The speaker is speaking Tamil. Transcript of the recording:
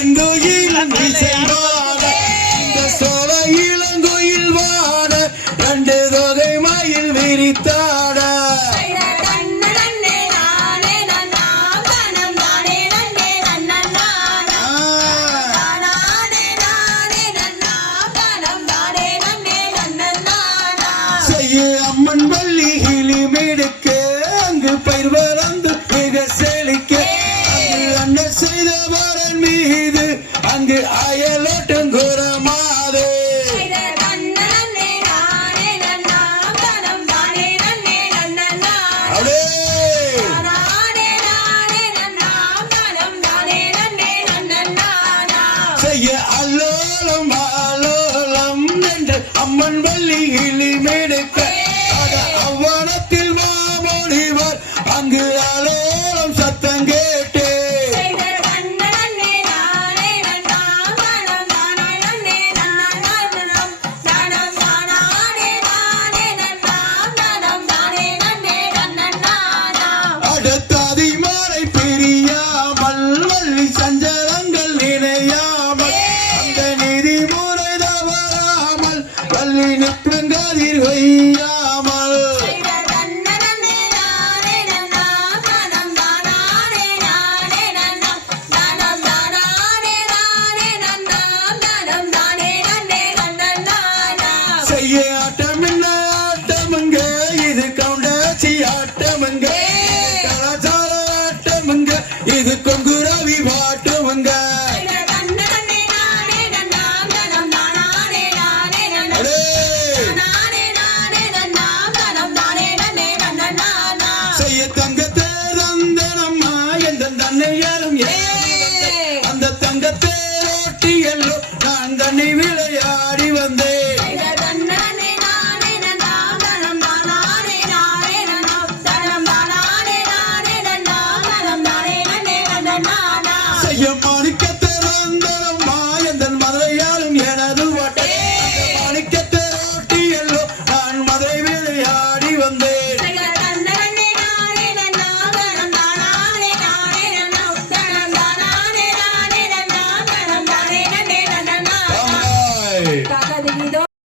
செங்கோயில் இசைவான இந்த சோழ இளங்கோயில் வாட ரெண்டு தொகை மயில் விரித்தாட அம்மன் வள்ளி கிளிமேடுக்கு அங்கு பயிர் வளர்ந்து மிக செழிக்க அண்ணன் செய்த வரன் மீது அங்கு அயலோட்டம் குரமாதே செய்ய அல்லோலம் ஆலோலம் என்று அம்மன் வள்ளி கிளிமேடுக்கு அவ்வனத்தில் மாமொழிவர் அங்கு அலோலம் சத்தம் கேட்டு அடுத்தாதி மாலை பிரியாமல் வள்ளி சஞ்சலங்கள் நினையாமல் அந்த நீதிமுறை தவறாமல் வள்ளி நிற்றங்கதிர் வையாமல் செய்ய ஆட்டமின்ன ஆட்டமுங்க இது கவுண்டாச்சி ஆட்டமுங்க கலாச்சார ஆட்டமுங்க இது கொங்குரவி பாட்டுமுங்க செய்ய தங்கத்தே தந்தனம்மா எந்த தன்னை யாரும் அந்த தங்கத்தே ஓட்டி எல்லோ நான் தன்னை விட